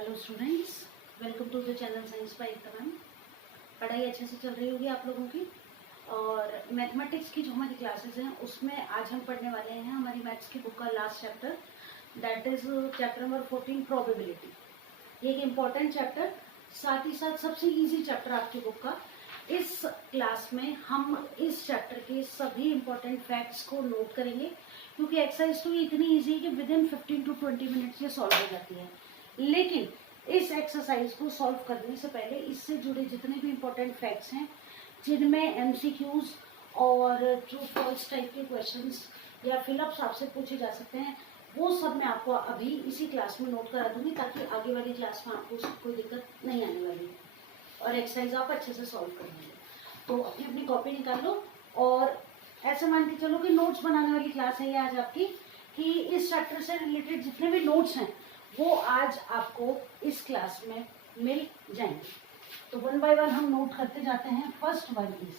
Hello students, welcome to the channel science by Ekta ma'am. पढ़ाई अच्छे से चल रही होगी आप लोगों की। और मैथमेटिक्स की जो हमारी क्लासेस हैं उसमें आज हम पढ़ने वाले हैं हमारी मैथ्स की बुक का last chapter, that is chapter number 14 probability. ये एक इम्पॉर्टेंट चैप्टर, साथ ही साथ सबसे इजी चैप्टर आपकी बुक का। इस क्लास में हम इस चैप्टर के सभी इम्पोर्टेंट फैक्ट्स को नोट करेंगे, क्योंकि एक्सरसाइज तो इतनी इजी है कि विद इन 15 to 20 मिनट्स ये सॉल्व हो जाती है। लेकिन इस एक्सरसाइज को सॉल्व करने से पहले इससे जुड़े जितने भी इम्पोर्टेंट फैक्ट्स हैं, जिनमें एमसीक्यूज और ट्रू फॉल्स टाइप के क्वेश्चंस या फिलअप्स आपसे पूछे जा सकते हैं, वो सब मैं आपको अभी इसी क्लास में नोट करा दूंगी, ताकि आगे वाली क्लास में आपको कोई दिक्कत नहीं आने वाली है और एक्सरसाइज आप अच्छे से सॉल्व कर लेंगे। तो अपनी अपनी कॉपी निकाल लो और ऐसे मान के चलो कि नोट्स बनाने वाली क्लास है ये आज आपकी, कि इस चैप्टर से रिलेटेड जितने भी नोट्स हैं वो आज आपको इस क्लास में मिल जाएंगे। तो वन बाय वन हम नोट करते जाते हैं। फर्स्ट वन इज,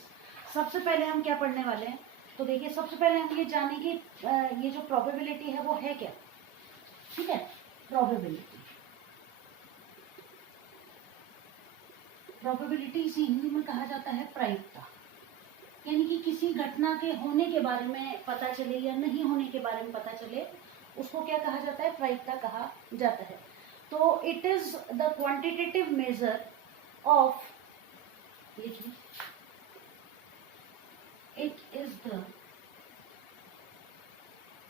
सबसे पहले हम क्या पढ़ने वाले हैं, तो देखिए सबसे पहले हम ये जाने कि ये जो प्रोबेबिलिटी है वो है क्या। ठीक है, प्रोबेबिलिटी इसे हिंदी में कहा जाता है प्रायिकता, यानी कि किसी घटना के होने के बारे में पता चले या नहीं होने के बारे में पता चले, उसको क्या कहा जाता है, प्रायिकता कहा जाता है। तो it is the quantitative measure of, लिखिए, it is the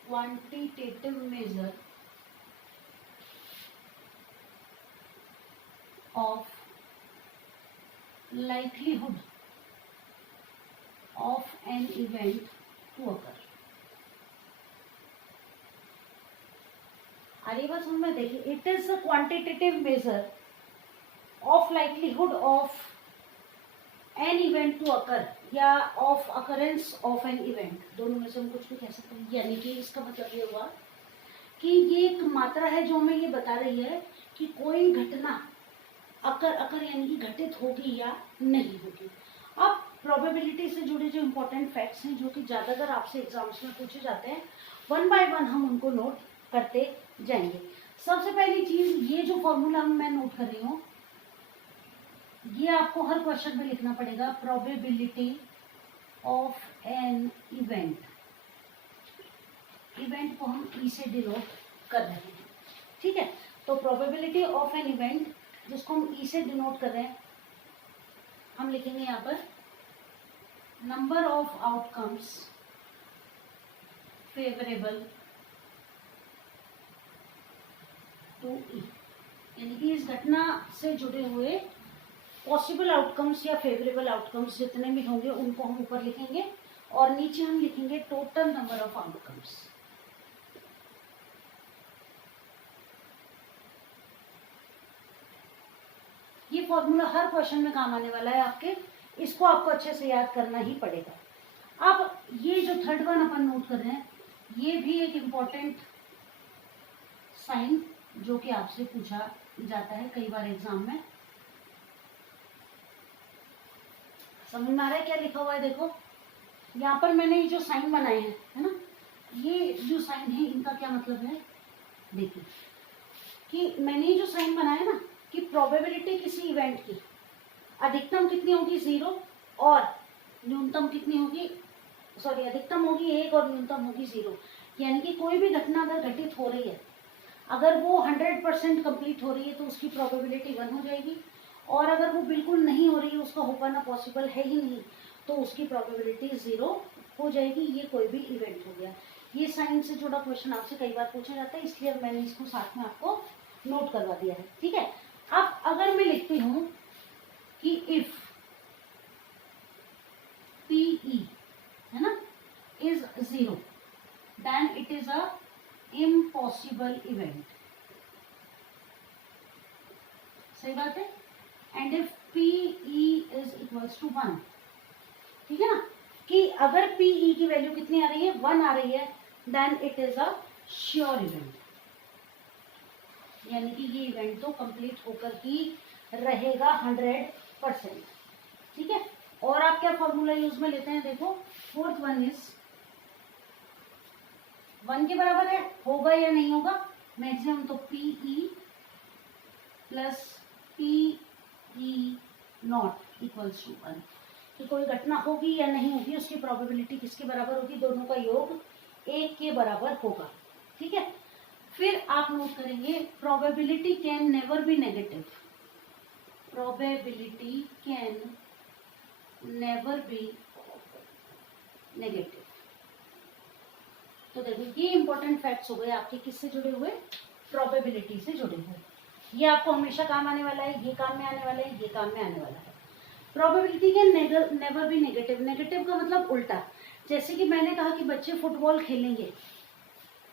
quantitative measure of likelihood of an event to occur। आगे बात समझ में, देखिए, it is a quantitative measure of likelihood of an event to occur, या of occurrence of an event, दोनों में से हम कुछ भी कह सकते हैं। यानी कि इसका मतलब ये हुआ कि ये एक मात्रा है जो हमें ये बता रही है कि कोई घटना अकर यानी कि घटित होगी या नहीं होगी। अब प्रोबेबिलिटी से जुड़े जो इम्पोर्टेंट फैक्ट्स हैं, जो कि ज्यादातर आपसे एग्जाम्स में पूछे जाते हैं, वन बाय वन हम उनको नोट करते जाएंगे। सबसे पहली चीज, ये जो फॉर्मूला मैं नोट कर रही हूँ, ये आपको हर क्वेश्चन में लिखना पड़ेगा। Probability of an event, event को हम ई से डिनोट कर रहे हैं। ठीक है, तो प्रोबेबिलिटी ऑफ एन इवेंट जिसको हम ई से डिनोट कर रहे हैं, हम लिखेंगे यहाँ पर number of outcomes favourable to E, यानी कि इस घटना से जुड़े हुए पॉसिबल आउटकम्स या फेवरेबल आउटकम्स जितने भी होंगे उनको हम ऊपर लिखेंगे, और नीचे हम लिखेंगे टोटल नंबर ऑफ आउटकम्स। ये फॉर्मूला हर क्वेश्चन में काम आने वाला है आपके, इसको आपको अच्छे से याद करना ही पड़ेगा। अब ये जो थर्ड वन अपन नोट कर रहे हैं, ये भी एक इम्पॉर्टेंट साइन जो कि आपसे पूछा जाता है कई बार एग्जाम में। समझ में आ रहा है क्या लिखा हुआ है? देखो यहाँ पर मैंने ये जो साइन बनाए हैं, है ना, ये जो साइन है इनका क्या मतलब है। देखिए कि मैंने ये जो साइन बनाया ना, कि प्रोबेबिलिटी किसी इवेंट की अधिकतम कितनी होगी 0 और न्यूनतम कितनी होगी, सॉरी, अधिकतम होगी 1 और न्यूनतम होगी 0। यानी कि कोई भी घटना अगर घटित हो रही है, अगर वो 100% कंप्लीट हो रही है तो उसकी प्रोबेबिलिटी 1 हो जाएगी, और अगर वो बिल्कुल नहीं हो रही है, उसका हो पाना पॉसिबल है ही नहीं, तो उसकी प्रोबेबिलिटी 0 हो जाएगी। ये कोई भी इवेंट हो गया। ये साइन से जुड़ा क्वेश्चन आपसे कई बार पूछा जाता है, इसलिए मैंने इसको साथ में आपको नोट करवा दिया है। ठीक है, अब अगर मैं लिखती हूं कि इफ PE, है ना, is 0, then it is a impossible event. सही बात है। And if PE is equals to 1, ठीक है ना, कि अगर PE की वैल्यू कितनी आ रही है, 1 आ रही है, then it is a sure event, यानी कि ये इवेंट तो कंप्लीट होकर ही रहेगा 100%। ठीक है, और आप क्या फॉर्मूला यूज में लेते हैं, देखो फोर्थ वन इज 1 के बराबर है, होगा या नहीं होगा, मैक्सिमम तो PE plus P E not equals to 1, कि कोई घटना होगी या नहीं होगी उसकी प्रोबेबिलिटी किसके बराबर होगी, दोनों का योग 1 के बराबर होगा। ठीक है, फिर आप नोट करेंगे probability can never be negative, probability can never be negative. तो देखो ये इंपॉर्टेंट फैक्ट्स हो गए आपके, किससे जुड़े हुए, प्रोबेबिलिटी से जुड़े हुए। ये आपको हमेशा काम आने वाला है, ये काम में आने वाला है, ये काम में आने वाला है। Probability can never be negative, negative का मतलब उल्टा। जैसे कि मैंने कहा कि बच्चे फुटबॉल खेलेंगे,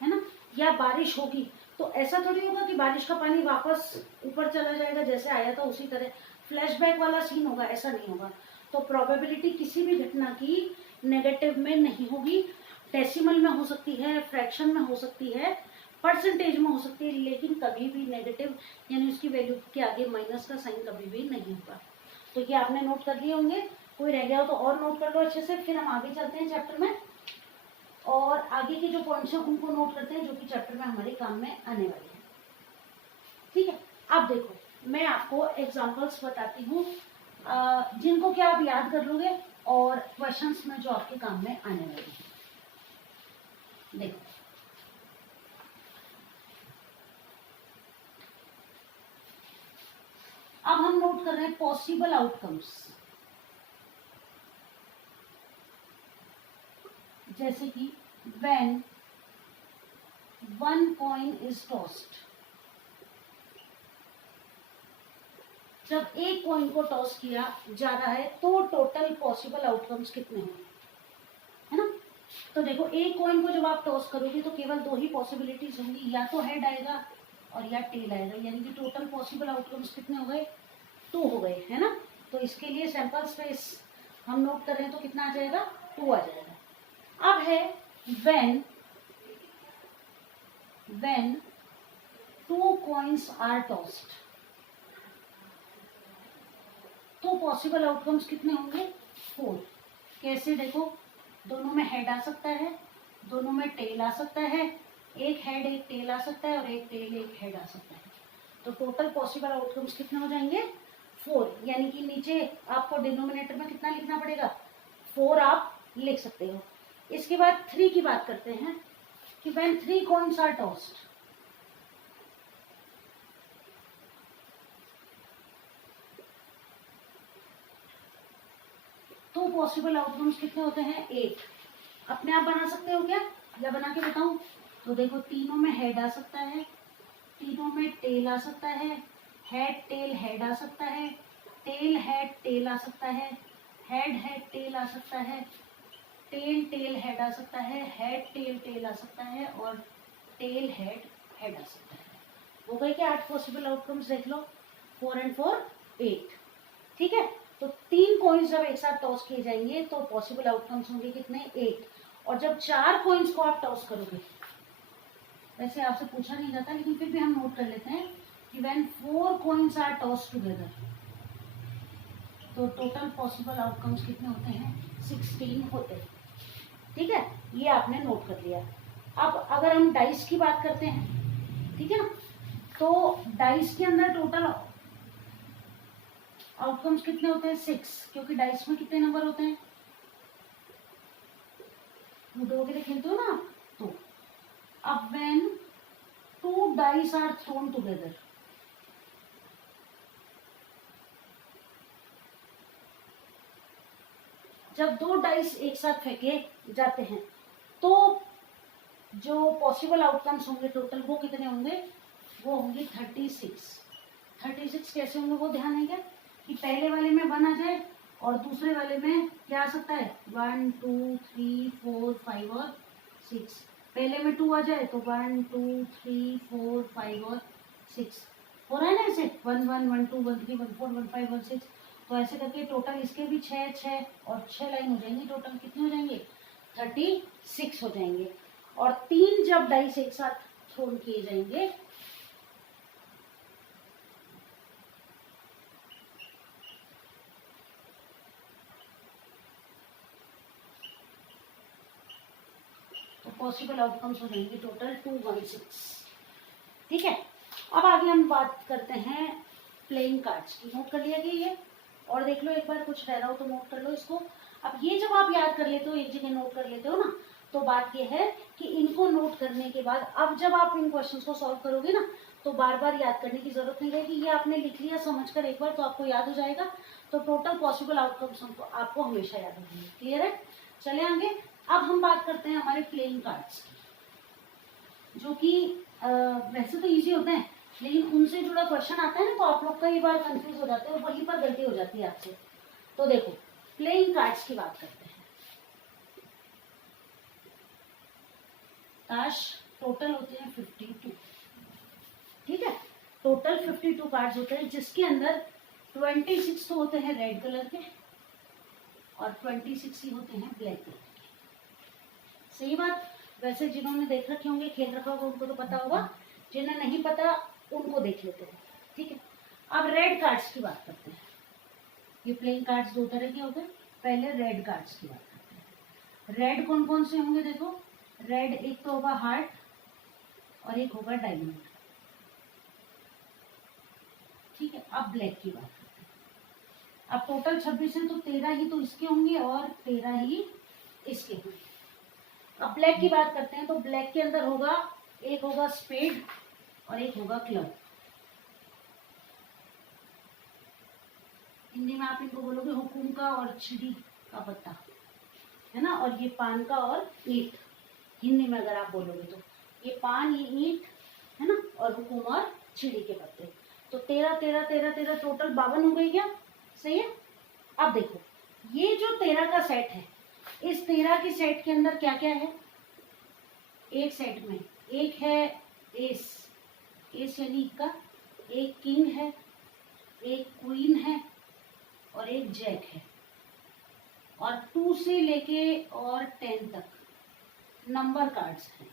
है ना, या बारिश होगी, तो ऐसा थोड़ी होगा कि बारिश का पानी वापस ऊपर चला जाएगा, जैसे आया था उसी तरह फ्लैशबैक वाला सीन होगा, ऐसा नहीं होगा। तो प्रोबेबिलिटी किसी भी घटना की नेगेटिव में नहीं होगी, डेसिमल में हो सकती है, फ्रैक्शन में हो सकती है, परसेंटेज में हो सकती है, लेकिन कभी भी नेगेटिव यानी उसकी वैल्यू के आगे माइनस का साइन कभी भी नहीं होगा। तो ये आपने नोट कर लिए होंगे, कोई रह गया हो तो और नोट कर लो अच्छे से। फिर हम आगे चलते हैं चैप्टर में, और आगे के जो पॉइंट्स हैं उनको नोट करते हैं जो कि चैप्टर में हमारे काम में आने वाले हैं। ठीक है, अब देखो मैं आपको एग्जांपल्स बताती हूँ जिनको क्या आप याद कर लोगे और क्वेश्चंस में जो आपके काम में आने वाले हैं। देखो अब हम नोट कर रहे हैं पॉसिबल आउटकम्स, जैसे कि when one coin is tossed, जब एक कॉइन को टॉस किया जा रहा है तो टोटल पॉसिबल आउटकम्स कितने हैं, है ना। तो देखो एक कॉइन को जब आप टॉस करोगे तो केवल दो ही पॉसिबिलिटीज होंगी, या तो हेड आएगा और या टेल आएगा, यानी कि टोटल पॉसिबल आउटकम्स कितने हो गए, 2 हो गए, है ना। तो इसके लिए सैंपल स्पेस हम नोट कर रहे हैं तो कितना आ जाएगा, 2 आ जाएगा। अब है when 2 coins are tossed, तो पॉसिबल आउटकम्स कितने होंगे, 4। कैसे, देखो दोनों में हेड आ सकता है, दोनों में टेल आ सकता है, एक हेड एक टेल आ सकता है और एक टेल एक हेड आ सकता है। तो टोटल पॉसिबल आउटकम्स कितने हो जाएंगे, 4, यानी कि नीचे आपको डिनोमिनेटर में कितना लिखना पड़ेगा, 4 आप लिख सकते हो। इसके बाद 3 की बात करते हैं कि व्हेन 3 कॉइन्स आर टॉस्ड, तो पॉसिबल आउटकम्स कितने होते हैं, 8। अपने आप बना सकते हो क्या, या बना के बताऊं, तो देखो तीनों में हेड आ सकता है, तीनों में टेल आ सकता है, हेड टेल हेड आ सकता है, टेल हेड टेल आ सकता है, हेड हेड टेल आ सकता है, टेल टेल हेड आ सकता है, हेड टेल टेल आ सकता है और टेल हेड हेड आ सकता है। हो गए क्या 8 पॉसिबल आउटकम्स, देख लो 4 and 4 8। ठीक है, तो 3 कॉइन्स जब एक साथ टॉस किए जाएंगे तो पॉसिबल आउटकम्स होंगे कितने, 8। और जब 4 कॉइन्स को आप टॉस करोगे, वैसे आपसे पूछा नहीं जाता लेकिन फिर भी हम नोट कर लेते हैं कि when 4 coins are toss together, तो टोटल पॉसिबल आउटकम्स कितने होते हैं, 16 होते हैं। ठीक है, ये आपने नोट कर लिया। अब अगर हम डाइस की बात करते हैं, ठीक है ना, तो डाइस के अंदर टोटल आउटकम्स कितने होते हैं, 6, क्योंकि डाइस में कितने नंबर होते हैं, लूडो वगैरह खेलते हो ना। तो अब when 2 dice are thrown together, जब 2 डाइस एक साथ फेंके जाते हैं तो जो पॉसिबल आउटकम्स होंगे टोटल वो कितने होंगे, वो होंगे 36। 36 कैसे होंगे वो ध्यान है क्या, कि पहले वाले में 1 आ जाए और दूसरे वाले में क्या आ सकता है, 1 2 3 4 5 और 6। पहले में 2 आ जाए तो 1 2 3 4 5 और 6 हो रहा है ना, ऐसे 1 1 1 2 1 3 1 4 1 5 1 6। तो ऐसे करके टोटल इसके भी 6 6 और 6 लाइन हो जाएंगी, टोटल कितने हो जाएंगे, 36 हो जाएंगे। और 3 जब डाइस एक साथ थ्रोन किए जाएंगे तो पॉसिबल आउटकम्स हो जाएंगे टोटल 216। ठीक है, अब आगे हम बात करते हैं प्लेइंग कार्ड्स की। नोट कर लिया कि ये, और देख लो एक बार, कुछ रह रहा हो तो नोट कर लो इसको। अब ये जब आप याद कर लेते हो, एक जगह नोट कर लेते हो ना, तो बात ये है कि इनको नोट करने के बाद अब जब आप इन क्वेश्चंस को सॉल्व करोगे ना, तो बार बार याद करने की जरूरत नहीं रहेगी। ये आपने लिख लिया समझकर एक बार तो आपको याद हो जाएगा, तो टोटल पॉसिबल आउटकम्स आपको हमेशा याद रहेंगे। क्लियर है? चले आगे। अब हम बात करते हैं हमारे प्लेइंग कार्ड्स की, जो कि वैसे तो ईजी होते हैं, लेकिन उनसे जुड़ा क्वेश्चन आता है ना, तो आप लोग कई बार कंफ्यूज हो जाते हैं और वहीं पर गलती हो जाती है आपसे। तो देखो, प्लेइंग कार्ड्स की बात करते हैं। ताश टोटल होते हैं 52, ठीक है, टोटल 52 कार्ड्स होते हैं, जिसके अंदर 26 तो होते हैं रेड कलर के और 26 ही होते हैं ब्लैक कलर के। सही बात। वैसे जिन्होंने देख रखे होंगे, खेल रखा होगा, उनको तो पता होगा, जिन्हें नहीं पता उनको देख लेते हैं, ठीक है। अब रेड कार्ड्स की बात करते हैं। ये प्लेइंग कार्ड्स दो तरह के हो गए। पहले रेड कार्ड्स की बात करते हैं। रेड कौन कौन से होंगे? देखो, रेड एक तो होगा हार्ट और एक होगा डायमंड, ठीक है। अब ब्लैक की बात करते हैं। अब टोटल 26 है, तो 13 ही तो इसके होंगे और 13 ही इसके होंगे। अब ब्लैक की बात करते हैं, तो ब्लैक के अंदर होगा, एक होगा स्पेड और एक होगा क्लब। हिंदी में आप इनको बोलोगे हुकुम का और छिड़ी का पत्ता, है ना, और ये पान का और ईंट। हिंदी में अगर आप बोलोगे तो ये पान, ये ईंट, है ना, और हुकुम और छिड़ी के पत्ते। तो 13 13 13 13 टोटल 52 हो गई क्या? सही है। अब देखो, ये जो 13 का सेट है, इस 13 के सेट के अंदर क्या क्या है? एक सेट में एक है एस, एस यानी का, एक किंग है, एक क्वीन है और एक जैक है, और 2 से लेके और 10 तक नंबर कार्ड्स हैं।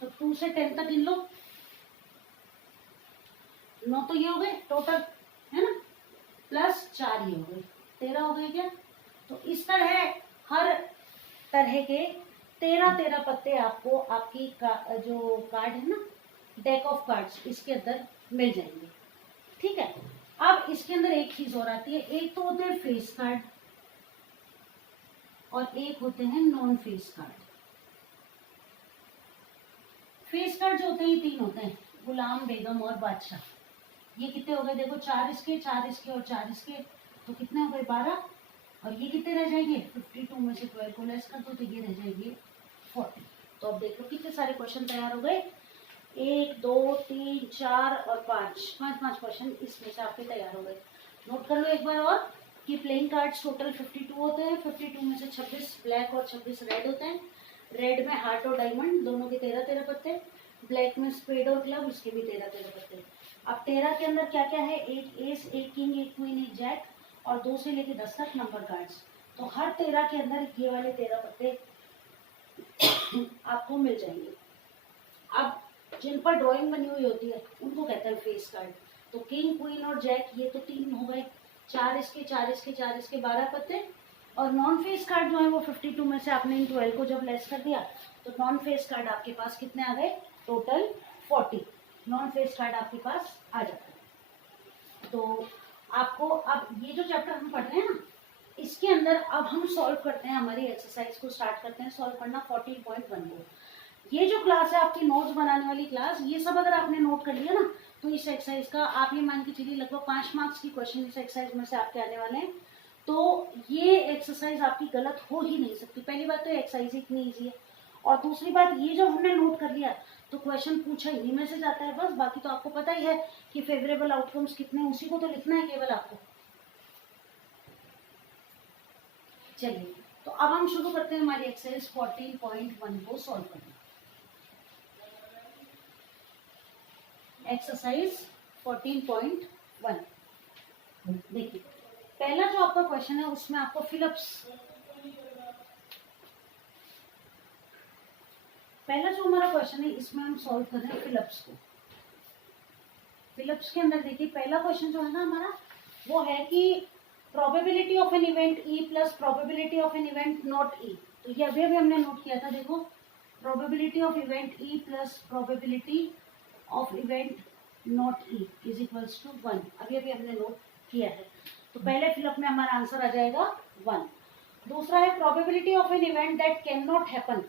तो 2 से 10 तक गिन लो, 9 तो ये हो गए टोटल, है ना, प्लस 4 ये हो गए, 13 हो गए क्या? तो इस तरह हर तरह के 13 पत्ते आपको आपकी जो कार्ड है ना, डेक ऑफ कार्ड्स, इसके अंदर मिल जाएंगे, ठीक है। अब इसके अंदर एक चीज और आती है, एक तो होते हैं फेस कार्ड और एक होते हैं non face card. Face card जो होते हैं, ये 3 होते हैं, गुलाम, बेगम और बादशाह। ये कितने हो गए? देखो, 4 इसके, 4 इसके और 4 इसके, तो कितने हो गए? 12। और ये कितने रह जाएंगे? 52 में से 12 को लेस कर दो तो ये रह जाएंगे 40। तो अब देखो कितने सारे क्वेश्चन तैयार हो गए। 1 2 3 4 और 5 क्वेश्चन इसमें से आपके तैयार हो गए। नोट कर लो एक बार और कि प्लेइंग कार्ड्स टोटल 52 होते हैं। 52 में से 26 ब्लैक और 26 रेड होते हैं। रेड में हार्ट और डायमंड दोनों के 13 पत्ते, ब्लैक में स्पेड और क्लब, इसके भी 13 पत्ते। अब 13 के अंदर क्या क्या है? एक एस, एक किंग, एक क्वीन, एक जैक और 2 से लेकर 10 तक नंबर कार्ड्स। तो हर 13 के अंदर ये वाले 13 पत्ते आपको मिल जाएंगे। अब जिन पर ड्राइंग बनी हुई होती है उनको कहते हैं फेस कार्ड। तो किंग, क्वीन और जैक ये तो 3 हो गए, 4 इसके, 4 इसके, 4 इसके, 12 पत्ते। और नॉन फेस कार्ड जो है वो 52 में से आपने इन 12 को जब लेस कर दिया तो नॉन फेस कार्ड आपके पास कितने आ गए? टोटल 40 नॉन फेस कार्ड आपके पास आ जाता है। तो आपको अब ये जो चैप्टर हम पढ़ रहे हैं ना, इसके अंदर अब हम सॉल्व करते हैं, हमारी एक्सरसाइज को स्टार्ट करते हैं सॉल्व करना 14.1 को। ये जो क्लास है आपकी नोट्स बनाने वाली क्लास, ये सब अगर आपने नोट कर लिया ना, तो इस एक्सरसाइज का आप ये मान के चलिए लगभग 5 मार्क्स की क्वेश्चन इस एक्सरसाइज में से आपके आने वाले हैं। तो ये एक्सरसाइज आपकी गलत हो ही नहीं सकती। पहली बात तो एक्सरसाइज इतनी ईजी है, और दूसरी बात ये जो हमने नोट कर लिया तो क्वेश्चन पूछा इन्हीं में से जाता है बस। बाकी तो आपको पता ही है कि फेवरेबल आउटकम्स कितने, उसी को तो लिखना है केवल आपको। चलिए, तो अब हम शुरू करते हैं हमारी एक्सरसाइज 14.1 को सॉल्व करना। एक्सरसाइज 14.1 देखिए, पहला जो आपका क्वेश्चन है उसमें आपको फिलअप्स, पहला जो हमारा क्वेश्चन है इसमें हम सॉल्व कर रहे हैं फिलअप्स को। फिलअप्स के अंदर देखिए, पहला क्वेश्चन जो है ना हमारा वो है कि probability of an event E plus probability of an event not E. तो ये अभी अभी हमने नोट किया था, देखो, probability of event E plus probability of event not E is equals to 1। अभी अभी हमने नोट किया है, तो पहले फिलअप में हमारा आंसर आ जाएगा 1। दूसरा है probability of an event that can not happen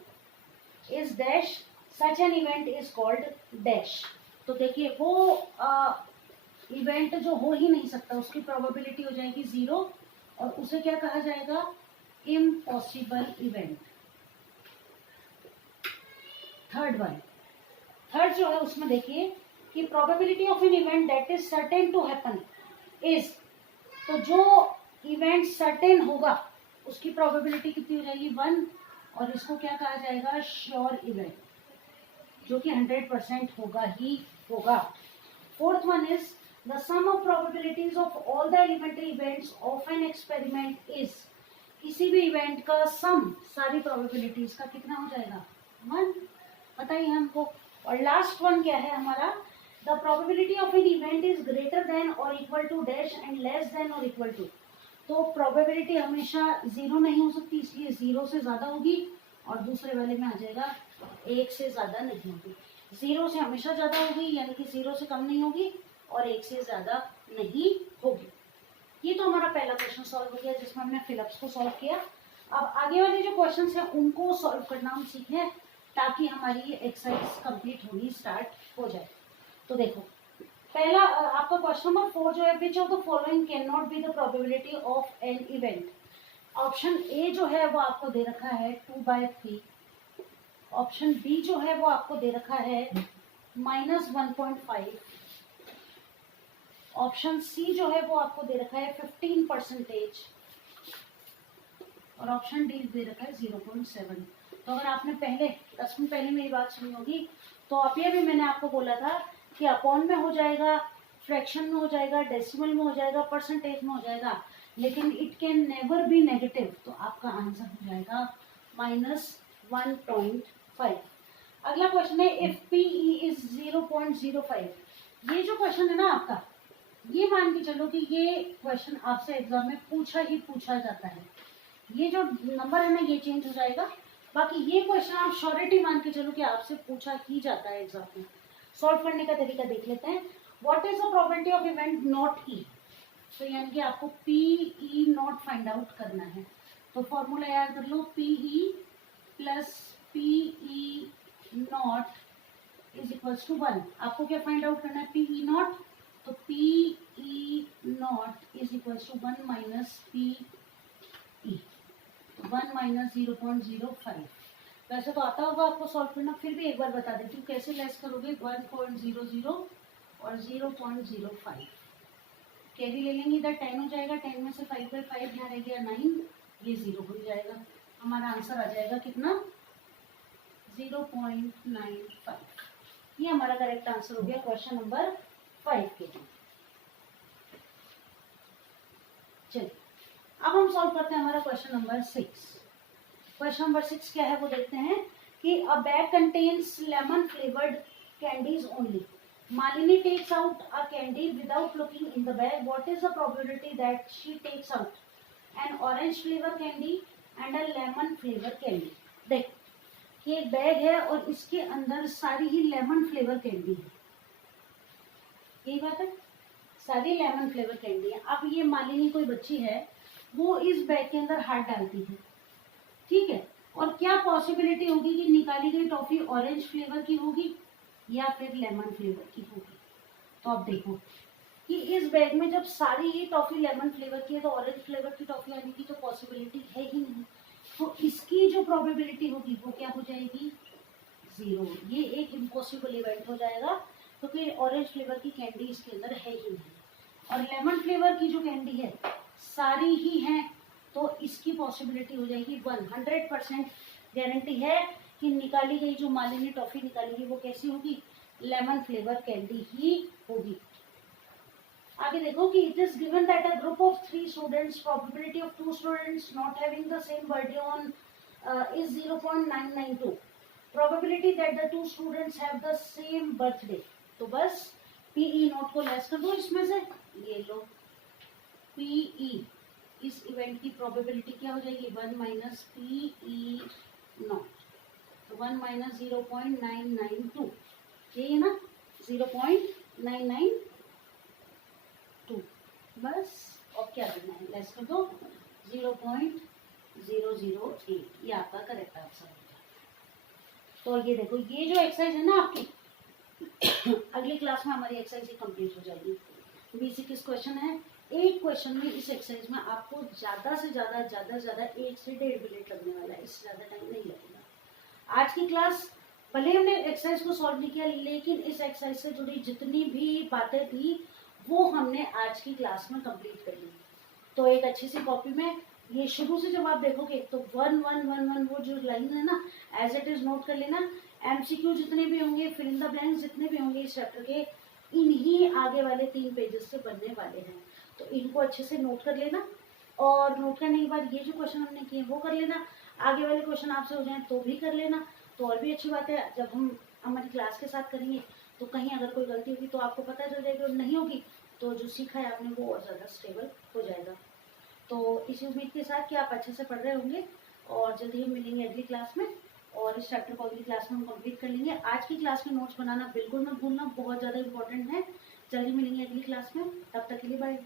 is dash, such an event is called dash. तो देखिए वो इवेंट जो हो ही नहीं सकता उसकी प्रोबेबिलिटी हो जाएगी 0 और उसे क्या कहा जाएगा, इम्पॉसिबल इवेंट। थर्ड जो है उसमें देखिए कि probability of an event that is certain to happen is, तो जो इवेंट सर्टेन होगा उसकी प्रोबेबिलिटी कितनी हो जाएगी 1 और इसको क्या कहा जाएगा, श्योर इवेंट, जो कि 100% होगा ही होगा। Fourth one is the sum of probabilities of all the elementary events of an experiment is, किसी भी इवेंट का सम सारी प्रोबेबिलिटीज का कितना हो जाएगा 1, बताइए हमको। और लास्ट वन क्या है हमारा, the probability of an event is greater than और equal to dash and less than और इक्वल टू। तो प्रोबेबिलिटी हमेशा 0 नहीं हो सकती, इसलिए 0 से ज्यादा होगी और दूसरे वाले में आ जाएगा 1 से ज्यादा नहीं होगी। 0 से हमेशा ज्यादा होगी यानी कि 0 से कम नहीं होगी और 1 से ज्यादा नहीं होगी। ये तो हमारा पहला क्वेश्चन सॉल्व हो गया जिसमें हमने फिलअप्स को सॉल्व किया। अब आगे वाले जो क्वेश्चंस हैं उनको सॉल्व करना हम सीखें ताकि हमारी ये एक्सरसाइज कंप्लीट होनी स्टार्ट हो जाए। तो देखो पहला आपका क्वेश्चन नंबर 4 जो है, which of the following can not be the probability of an event. Option A जो है वो आपको दे रखा है 2/3, ऑप्शन बी जो है वो आपको दे रखा है -1.5, ऑप्शन सी जो है वो आपको दे रखा है 15% और ऑप्शन डी दे रखा है 0.7। तो अगर आपने पहले 10 मिनट पहले मेरी बात सुनी होगी तो अभी अभी मैंने आपको बोला था कि अपॉन में हो जाएगा, फ्रैक्शन में हो जाएगा, डेसिमल में हो जाएगा, परसेंटेज में हो जाएगा, लेकिन it can never be negative. तो आपका आंसर हो जाएगा -1.5। अगला क्वेश्चन है इफ पीई इज 0.05। ये जो क्वेश्चन है ना आपका, ये मान के चलो कि ये क्वेश्चन आपसे एग्जाम में पूछा जाता है। ये जो नंबर है ना ये चेंज हो जाएगा, बाकी ये क्वेश्चन आप श्योरिटी मान के चलो कि आपसे पूछा ही जाता है एग्जाम में। सॉल्व करने का तरीका देख लेते हैं। What is the probability of event not E, तो यानी कि आपको P E not find out करना है। तो फॉर्मूला याद कर लो, P E plus P E not is equals to 1। आपको क्या फाइंड आउट करना है, पी ई नॉट, तो P E not is equals to 1 minus P E, 1 minus 0.05। वैसे तो आता होगा आपको सॉल्व करना, फिर भी एक बार बता देती हूँ कैसे लेस करोगे। 1.00 और 0.05 कैरी ले लेंगे, इधर 10 हो जाएगा, 10 में से 5/5 यहाँ रह गया 9, ये 0 हो जाएगा। हमारा आंसर आ जाएगा कितना, 0.95। ये हमारा करेक्ट आंसर हो गया क्वेश्चन नंबर 5 के लिए। चलिए अब हम सॉल्व करते हैं हमारा क्वेश्चन नंबर 6। क्वेश्चन नंबर 6 क्या है वो देखते हैं कि अ bag contains lemon flavoured candies only. Malini takes out a candy without looking in the bag. What is the probability that she takes out an orange flavor candy and a lemon flavor candy? देख ये एक bag है और इसके अंदर सारी ही lemon flavour candy है, यही बात है, सारी लेमन फ्लेवर कैंडी है। अब ये मालिनी कोई बच्ची है, वो इस बैग के अंदर हाथ डालती है, ठीक है, और क्या पॉसिबिलिटी होगी कि निकाली गई टॉफी ऑरेंज फ्लेवर की होगी या फिर लेमन फ्लेवर की होगी। तो आप देखो कि इस बैग में जब सारी ही टॉफी लेमन फ्लेवर की है तो ऑरेंज फ्लेवर की टॉफी आने की तो पॉसिबिलिटी है ही नहीं, तो इसकी जो प्रोबेबिलिटी होगी वो क्या हो जाएगी, 0। ये एक इम्पॉसिबल इवेंट हो जाएगा क्योंकि ऑरेंज फ्लेवर की कैंडी इसके अंदर है ही नहीं, और लेमन फ्लेवर की जो कैंडी है सारी ही है, तो इसकी पॉसिबिलिटी हो जाएगी 100% गारंटी है कि निकाली गई जो मालिनी टॉफी निकालेगी वो कैसी होगी, लेमन फ्लेवर कैंडी ही होगी। आगे देखो कि it is given that a group of 3 students, probability of 2 students not having the same birthday on is 0.992, probability that the 2 students have the same birthday. तो बस पीई नॉट को less कर दो इसमें से, ये लो पीई, इस इवेंट की प्रोबेबिलिटी क्या हो जाएगी, 1 माइनस पीई नॉट, तो 1 माइनस 0.992, यही है ना, 0.992 बस। और क्या करना है, लेस कर दो 0.008, ये आपका करेक्ट आंसर हो जाए। तो ये देखो, ये जो एक्सरसाइज है ना आपकी अगली क्लास में हमारी एक्सरसाइज कंप्लीट हो जाएगी। बेसिक इस क्वेश्चन है, एक क्वेश्चन में इस एक्सरसाइज में आपको ज्यादा से ज्यादा 1 से 1.5 मिनट लगने वाला है, इससे ज्यादा टाइम नहीं लगेगा। आज की क्लास भले हमने एक्सरसाइज को सॉल्व नहीं किया, लेकिन इस एक्सरसाइज से जुड़ी जितनी भी बातें थी वो हमने आज की क्लास में कंप्लीट कर ली। तो एक अच्छी सी कॉपी में ये शुरू से जब आप देखोगे तो 1 1 1 1 वो जो लाइन है ना, एज इट इज नोट कर लेना। एमसीक्यू जितने भी होंगे, फिल इन द ब्लैंक्स जितने भी होंगे इस चैप्टर के, इन्हीं आगे वाले 3 पेजेस से बनने वाले हैं। तो इनको अच्छे से नोट कर लेना, और नोट करने के बाद ये जो क्वेश्चन हमने किए वो कर लेना। आगे वाले क्वेश्चन आपसे हो जाए तो भी कर लेना। तो और भी अच्छी बात है, जब हम हमारी क्लास के साथ करेंगे तो कहीं अगर कोई गलती होगी तो आपको पता चल जाएगी, और नहीं होगी तो जो सीखा है आपने वो और ज़्यादा स्टेबल हो जाएगा। तो इसी उम्मीद के साथ कि आप अच्छे से पढ़ रहे होंगे, और जल्दी हम मिलेंगे अगली क्लास में, और इस चैप्टर को अगली क्लास में हम कंप्लीट कर लेंगे। आज की क्लास में नोट्स बनाना बिल्कुल मत भूलना, बहुत ज़्यादा इंपॉर्टेंट है। जल्दी मिलेंगे अगली क्लास में, तब तक के लिए बाय।